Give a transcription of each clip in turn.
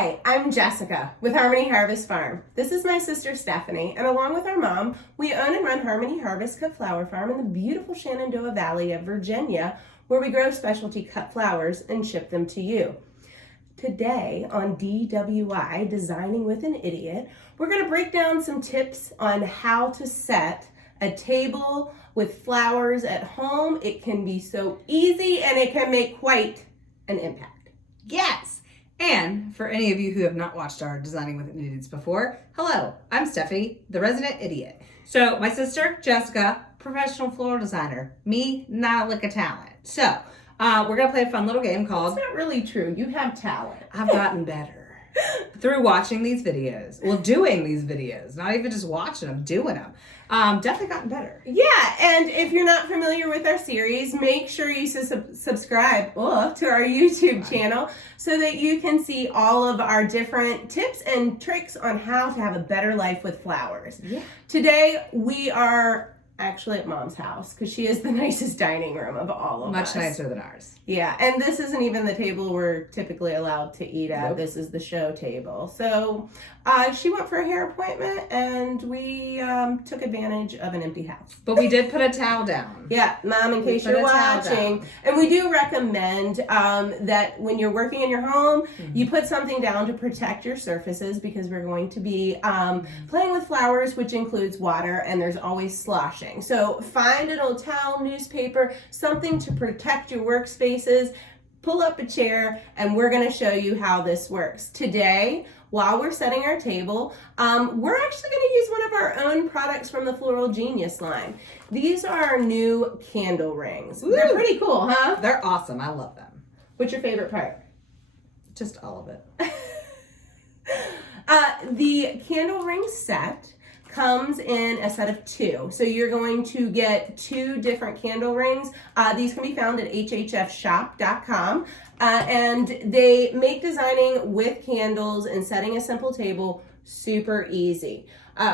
Hi, I'm Jessica with Harmony Harvest Farm. This is my sister Stephanie, and along with our mom, we own and run Harmony Harvest Cut Flower Farm in the beautiful Shenandoah Valley of Virginia, where we grow specialty cut flowers and ship them to you. Today on DWI, Designing with an Idiot, we're going to break down some tips on how to set a table with flowers at home. It can be so easy and it can make quite an impact. Yes! And for any of you who have not watched our Designing with Idiots before, hello, I'm Stephanie, the resident idiot. So my sister, Jessica, professional floral designer. Me, not a lick of talent. So we're going to play a fun little game called... It's not really true. You have talent. I've gotten better through watching these videos. Well, doing these videos. Not even just watching them, doing them. Definitely gotten better. Yeah, and if you're not familiar with our series, make sure you subscribe to our YouTube channel so that you can see all of our different tips and tricks on how to have a better life with flowers. Yeah. Today, we are actually at Mom's house because she is the nicest dining room of all of us. Much nicer than ours. Yeah, and this isn't even the table we're typically allowed to eat at. Nope. This is the show table. So she went for a hair appointment, and we took advantage of an empty house. But we did put a towel down. Yeah, Mom, in case you're watching. And we do recommend that when you're working in your home, you put something down to protect your surfaces because we're going to be playing with flowers, which includes water, and there's always sloshing. So find an old towel, newspaper, something to protect your workspaces. Pull up a chair, and we're going to show you how this works. Today, while we're setting our table, we're actually going to use one of our own products from the Floral Genius line. These are our new candle rings. Woo! They're pretty cool, huh? They're awesome. I love them. What's your favorite part? Just all of it. The candle ring set comes in a set of 2. So you're going to get 2 different candle rings. These can be found at hhfshop.com. And they make designing with candles and setting a simple table super easy.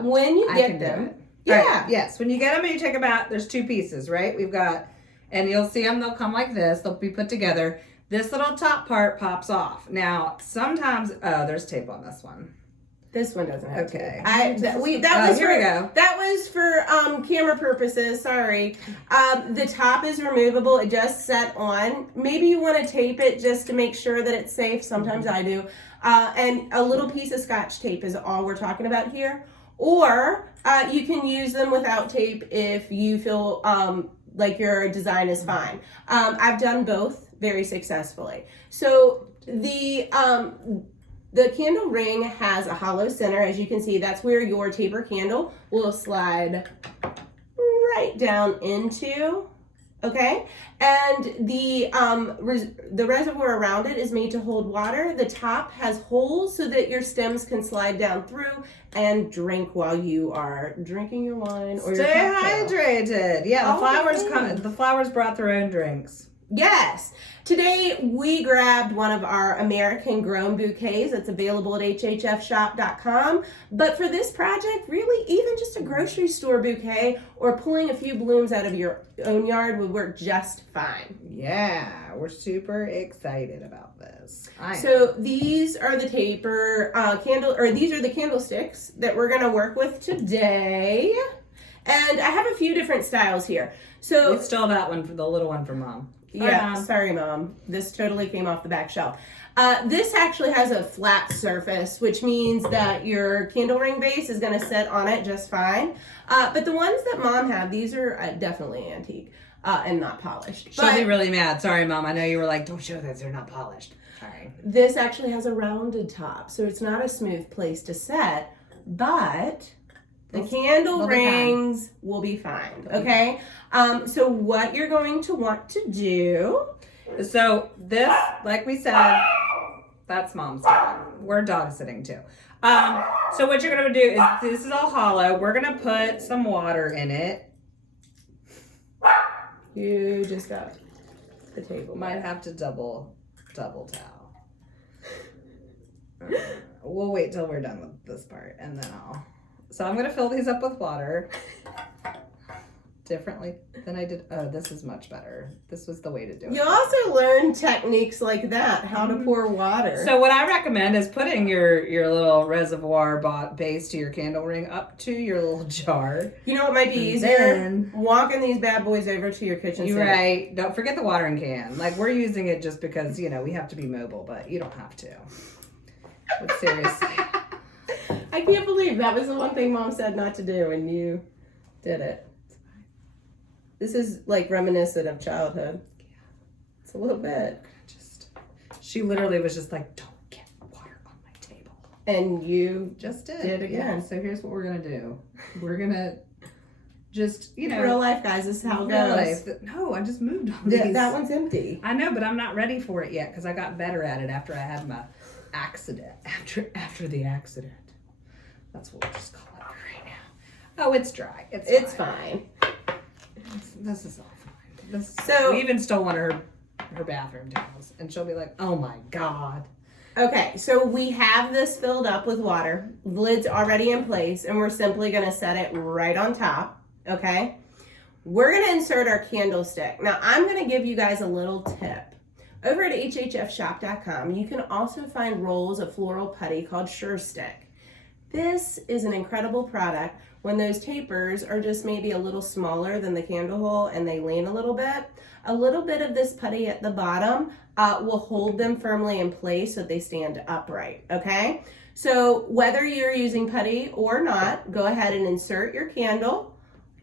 When you get them, yeah. Right. Yes, when you get them and you take them out, there's 2 pieces, right? We've got, and you'll see them, they'll come like this. They'll be put together. This little top part pops off. Now, sometimes, there's tape on this one. This one doesn't have okay. Here we go. That was for camera purposes. Sorry. The top is removable. It just set on. Maybe you want to tape it just to make sure that it's safe. Sometimes I do. And a little piece of Scotch tape is all we're talking about here. Or you can use them without tape if you feel like your design is fine. I've done both very successfully. So the candle ring has a hollow center. As you can see, that's where your taper candle will slide right down into, okay? And the reservoir around it is made to hold water. The top has holes so that your stems can slide down through and drink while you are drinking your wine or your cocktail. Stay hydrated. Yeah, the flowers brought their own drinks. Yes. Today we grabbed one of our American grown bouquets that's available at hhfshop.com. But for this project, really even just a grocery store bouquet or pulling a few blooms out of your own yard would work just fine. Yeah, we're super excited about this. So these are the taper these are the candlesticks that we're going to work with today. And I have a few different styles here. So we stole that one for the little one from Mom. Yeah, sorry, Mom. This totally came off the back shelf. This actually has a flat surface, which means that your candle ring base is going to sit on it just fine. But the ones that Mom have, these are definitely antique and not polished. She'll be really mad. Sorry, Mom. I know you were like, don't show those. They're not polished. Sorry. This actually has a rounded top, so it's not a smooth place to set, but the candle rings will be fine, okay? So what you're going to want to do... So this, like we said, that's Mom's dog. We're dog sitting too. So what you're going to do is, this is all hollow. We're going to put some water in it. You just got the table. Might have to double towel. We'll wait till we're done with this part and then So I'm going to fill these up with water. differently than I did. Oh, this is much better. This was the way to do it. You also learn techniques like that, how to pour water. So what I recommend is putting your little reservoir base to your candle ring up to your little jar. You know what might be easier? Walking these bad boys over to your kitchen sink. You're right. Don't forget the watering can. Like, we're using it just because, you know, we have to be mobile, but you don't have to. But seriously. I can't believe that was the one thing Mom said not to do, and you did it. This is like reminiscent of childhood. Yeah. It's a little bit. She literally was just like, don't get water on my table. And you just did again. Yeah. So here's what we're going to do. We're going to just, you know. Real life, guys. This is how it goes. No, I just moved on these. That one's empty. I know, but I'm not ready for it yet because I got better at it after I had my accident. After the accident. That's what we'll just call it right now. Oh, it's dry. It's fine. This is all fine. So we even stole one of her bathroom towels, and she'll be like, "Oh my god." Okay, so we have this filled up with water. Lid's already in place, and we're simply going to set it right on top. Okay, we're going to insert our candlestick. Now, I'm going to give you guys a little tip. Over at hhfshop.com, you can also find rolls of floral putty called Sure Stick. This is an incredible product when those tapers are just maybe a little smaller than the candle hole and they lean a little bit. A little bit of this putty at the bottom will hold them firmly in place so they stand upright, okay? So whether you're using putty or not, go ahead and insert your candle.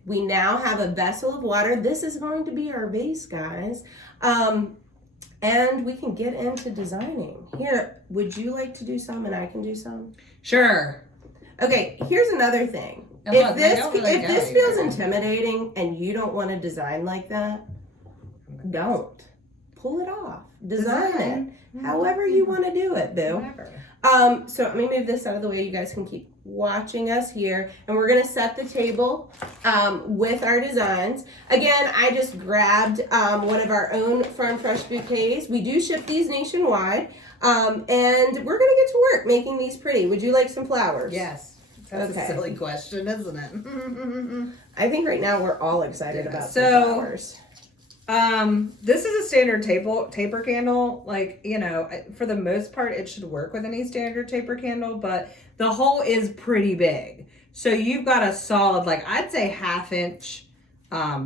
We now have a vessel of water. This is going to be our base, guys. And we can get into designing. Here, would you like to do some and I can do some? Sure. Okay, here's another thing. If this feels intimidating and you don't want to design like that, don't. Pull it off. Design it. However you want to do it, boo. Whatever. So let me move this out of the way. You guys can keep watching us here. And we're going to set the table with our designs. Again, I just grabbed one of our own Farm Fresh bouquets. We do ship these nationwide. And we're going to get to work making these pretty. Would you like some flowers? Yes. That's a silly question, isn't it? I think right now we're all excited about some flowers. This is a standard taper candle. Like, you know, for the most part, it should work with any standard taper candle, but the hole is pretty big. So you've got a solid, like, I'd say 1/2 inch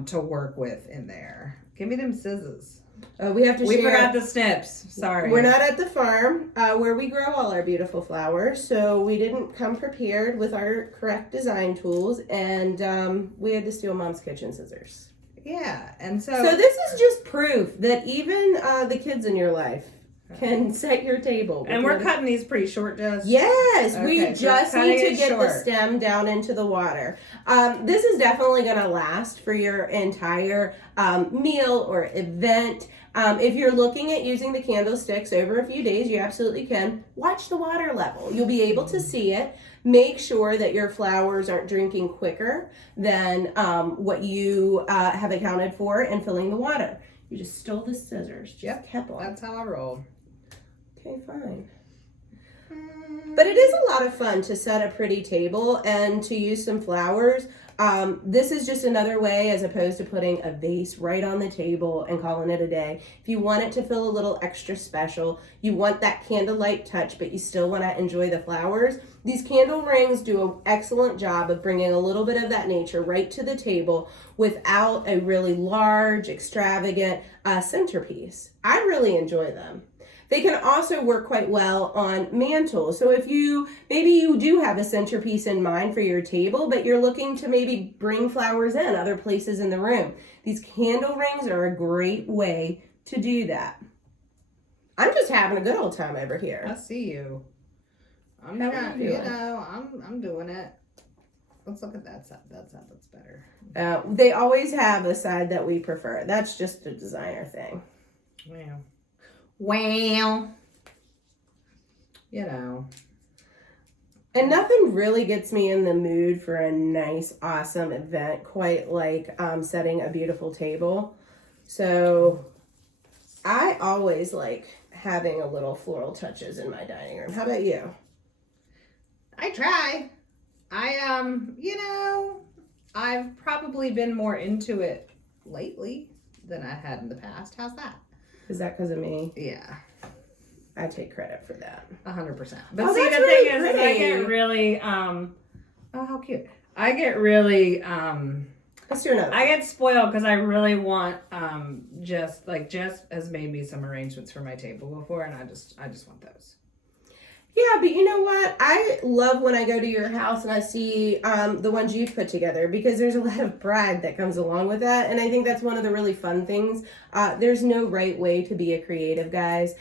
to work with in there. Give me them scissors. We forgot the snips. Sorry. We're not at the farm where we grow all our beautiful flowers, so we didn't come prepared with our correct design tools, and we had to steal Mom's kitchen scissors. Yeah, and so this is just proof that even the kids in your life can set your table. And we're cutting these pretty short, Jess. Yes, okay, we just need to get the stem down into the water. This is definitely going to last for your entire meal or event. If you're looking at using the candlesticks over a few days, you absolutely can. Watch the water level. You'll be able to see it. Make sure that your flowers aren't drinking quicker than what you have accounted for in filling the water. You just stole the scissors. Just kept on. That's how I roll. Okay, fine. But it is a lot of fun to set a pretty table and to use some flowers. This is just another way as opposed to putting a vase right on the table and calling it a day. If you want it to feel a little extra special, you want that candlelight touch, but you still want to enjoy the flowers, these candle rings do an excellent job of bringing a little bit of that nature right to the table without a really large, extravagant centerpiece. I really enjoy them. They can also work quite well on mantles. So if maybe you do have a centerpiece in mind for your table, but you're looking to maybe bring flowers in other places in the room, these candle rings are a great way to do that. I'm just having a good old time over here. I see you. I'm doing it. Let's look at that side. That side looks better. They always have a side that we prefer. That's just a designer thing. Wow. You know. And nothing really gets me in the mood for a nice, awesome event quite like setting a beautiful table. So I always like having a little floral touches in my dining room. How about you? I try. I've probably been more into it lately than I had in the past. How's that? Is that because of me? Yeah. I take credit for that. 100%. But Oh, see, the that's thing really is, I get pretty. really, oh, how cute. I get really, Let's do another. I get spoiled because I really want, Jess has made me some arrangements for my table before, and I just want those. Yeah, but you know what? I love when I go to your house and I see the ones you've put together, because there's a lot of pride that comes along with that. And I think that's one of the really fun things. There's no right way to be a creative, guys.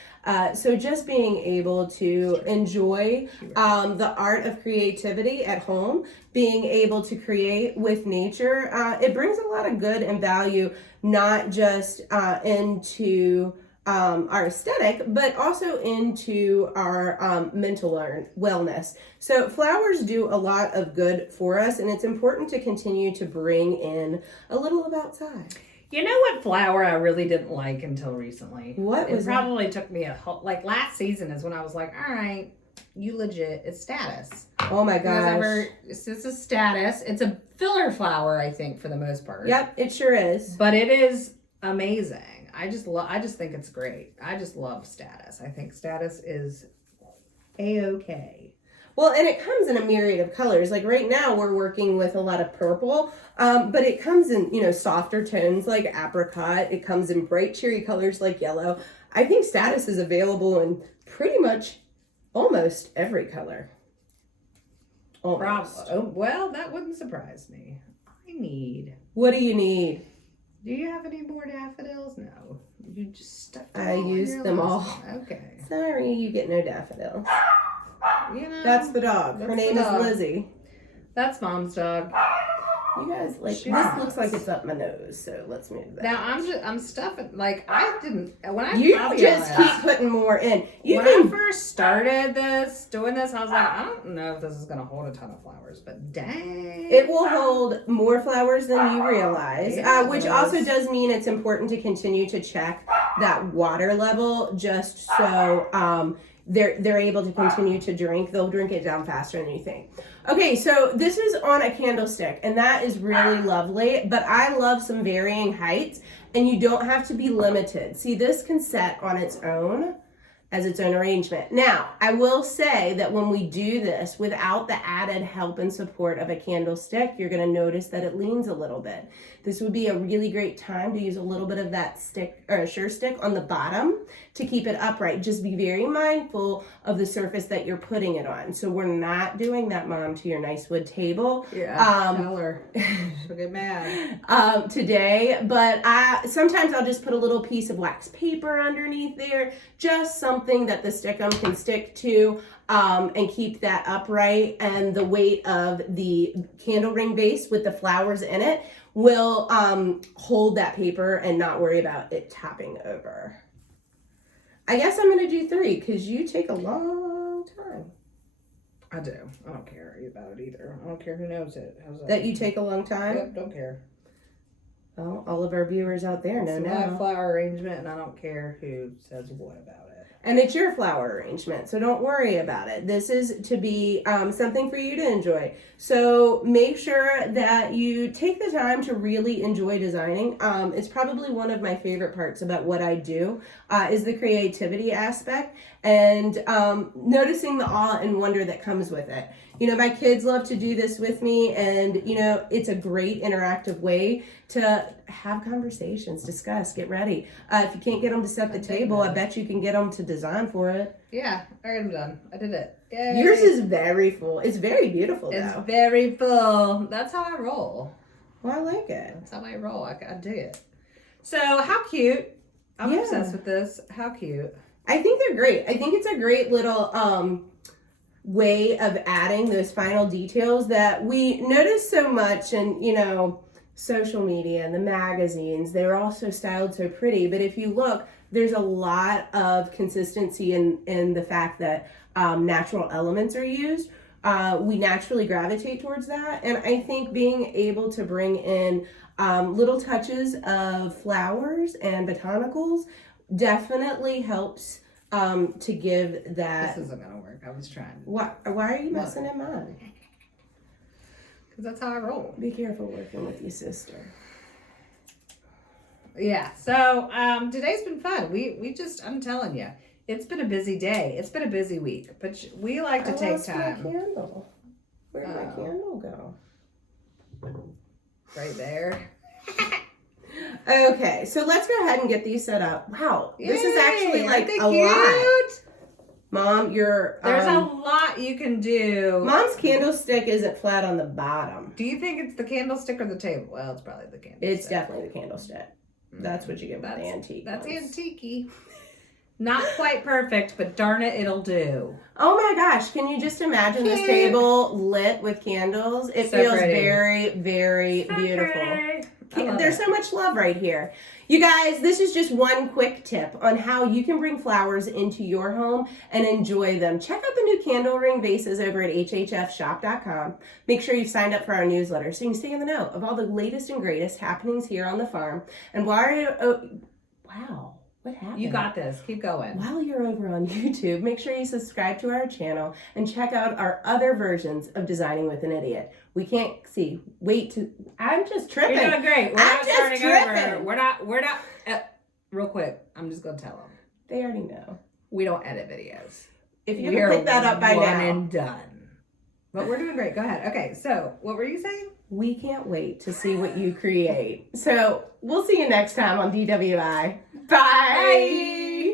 So just being able to enjoy the art of creativity at home, being able to create with nature, it brings a lot of good and value, not just into our aesthetic, but also into our mental wellness. So flowers do a lot of good for us, and it's important to continue to bring in a little of outside. You know what flower I really didn't like until recently? What was it? Probably took me like last season is when I was like, all right, you legit, it's Status. Oh my gosh. It's a Status. It's a filler flower, I think, for the most part. Yep, it sure is. But it is amazing. I just think it's great. I just love Status. I think Status is A-okay. Well, and it comes in a myriad of colors. Like right now we're working with a lot of purple, but it comes in, softer tones like apricot. It comes in bright cherry colors like yellow. I think Status is available in pretty much almost every color. Almost. Oh, well, that wouldn't surprise me. What do you need? Do you have any more daffodils? No. You just stuck them I used them all. Okay. Sorry, you get no daffodils. That's the dog. Her name is Lizzie. That's Mom's dog. You guys, this looks like it's up my nose, so let's move that. Now I'm stuffing, You just keep putting more in. I first started doing this, I was like, I don't know if this is going to hold a ton of flowers, but dang. It will hold more flowers than you realize, which also does mean it's important to continue to check that water level, just so they're able to continue to drink. They'll drink it down faster than you think. Okay, so this is on a candlestick, and that is really lovely, but I love some varying heights, and you don't have to be limited. See, this can set on its own as its own arrangement. Now, I will say that when we do this without the added help and support of a candlestick, you're going to notice that it leans a little bit. This would be a really great time to use a little bit of that stick or sure stick on the bottom to keep it upright. Just be very mindful of the surface that you're putting it on. So we're not doing that, Mom, to your nice wood table. Yeah, tell her. She'll get mad. Today, but sometimes I'll just put a little piece of wax paper underneath there, just something that the stickum can stick to, and keep that upright, and the weight of the candle ring vase with the flowers in it will hold that paper and not worry about it topping over. I guess I'm going to do 3 because you take a long time. I do. I don't care about it either. I don't care who knows it. How's that? That you take a long time? Yep, don't care. Well, all of our viewers out there know now. It's my flower arrangement, and I don't care who says what about it. And it's your flower arrangement, so don't worry about it. This is to be something for you to enjoy. So make sure that you take the time to really enjoy designing. It's probably one of my favorite parts about what I do is the creativity aspect and noticing the awe and wonder that comes with it. My kids love to do this with me, and, it's a great interactive way to have conversations, discuss, get ready. If you can't get them to set the table, I bet you can get them to design for it. Yeah, all right, I'm done. I did it. Yay. Yours is very full. It's very beautiful, though. It's very full. That's how I roll. Well, I like it. That's how I roll. I dig it. So, how cute. I'm obsessed with this. How cute. I think they're great. I think it's a great little way of adding those final details that we notice so much in, social media and the magazines. They're all so styled so pretty, but if you look, there's a lot of consistency in the fact that natural elements are used. We naturally gravitate towards that, and I think being able to bring in little touches of flowers and botanicals definitely helps to give that. This isn't gonna work. I was trying. Why are you messing in mine? because that's how I roll. Be careful working with your sister. Yeah. So today's been fun. We just, I'm telling you, it's been a busy day. It's been a busy week, but we like to take time. My candle. Where'd my candle go? Right there. Okay, so let's go ahead and get these set up. Wow, this is actually like a cute? lot. Mom, you're there's a lot you can do. Mom's candlestick isn't flat on the bottom. Do you think it's the candlestick or the table? Well, it's probably the candlestick. It's definitely the candlestick. That's what you get with the antique. That's ones. antique-y. Not quite perfect, but darn it, it'll do. Oh my gosh, can you just imagine this table lit with candles? It So feels pretty. very, very beautiful. There's it. so much love right here. You guys, this is just one quick tip on how you can bring flowers into your home and enjoy them. Check out the new Candle Ring Vases over at hhfshop.com. Make sure you've signed up for our newsletter so you can stay in the know of all the latest and greatest happenings here on the farm. And wow, what happened? You got this. Keep going. While you're over on YouTube, make sure you subscribe to our channel and check out our other versions of Designing with an Idiot. We can't see. I'm just tripping. You're doing great. We're I'm not just starting tripping. over. We're not. Real quick, I'm just gonna tell them They already know. we don't edit videos. If you haven't picked that up by one now. and done. But we're doing great. Go ahead. Okay, so what were you saying? We can't wait to see what you create. So we'll see you next time on DWI. Bye. Bye.